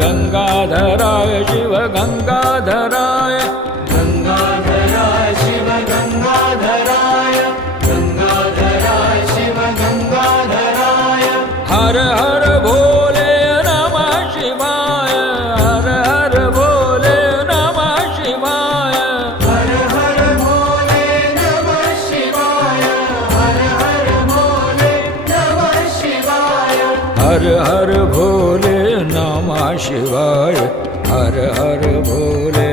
गंगाधराय शिव गंगाधराय गंगाधराय शिव गंगाधराय गंगाधराय शिव गंगाधराय हर हर भोले नमः शिवाय हर हर भोले नमः शिवाय हर हर भोले नमः शिवाय हर हर भोले नमः शिवाय हर हर भोले नमः शिवाय हर हर भोले